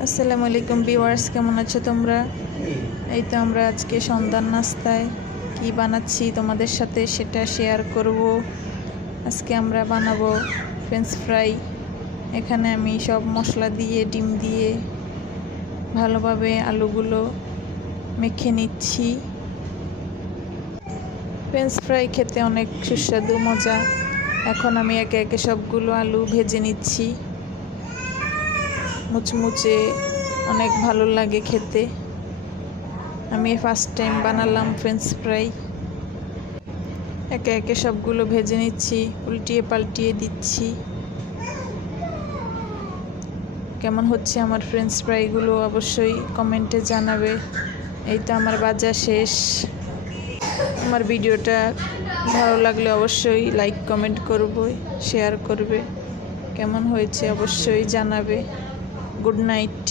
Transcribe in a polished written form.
আসসালামু আলাইকুম ভিউয়ার্স, কেমন আছো তোমরা? এই তো আমরা আজকে সন্ধ্যার নাস্তায় কি বানাচ্ছি তোমাদের সাথে সেটা শেয়ার করব। আজকে আমরা বানাবো ফ্রেঞ্চ ফ্রাই। এখানে আমি সব মশলা দিয়ে ডিম দিয়ে ভালোভাবে আলুগুলো মেখে নিচ্ছি। ফ্রেঞ্চ ফ্রাই খেতে অনেক সুস্বাদু মজা। এখন আমি একে একে সবগুলো আলু ভেজে নিচ্ছি। মুচমুচে অনেক ভালো লাগে খেতে। আমি ফার্স্ট টাইম বানালাম ফ্রেঞ্চ ফ্রাই। একে একে সবগুলো ভেজে নিচ্ছি, উল্টিয়ে পাল্টিয়ে দিচ্ছি। কেমন হচ্ছে আমার ফ্রেঞ্চ ফ্রাইগুলো অবশ্যই কমেন্টে জানাবে। এই তো আমার ভাজা শেষ। আমার ভিডিওটা ভালো লাগলে অবশ্যই লাইক কমেন্ট করবে, শেয়ার করবে। কেমন হয়েছে অবশ্যই জানাবে। Good night.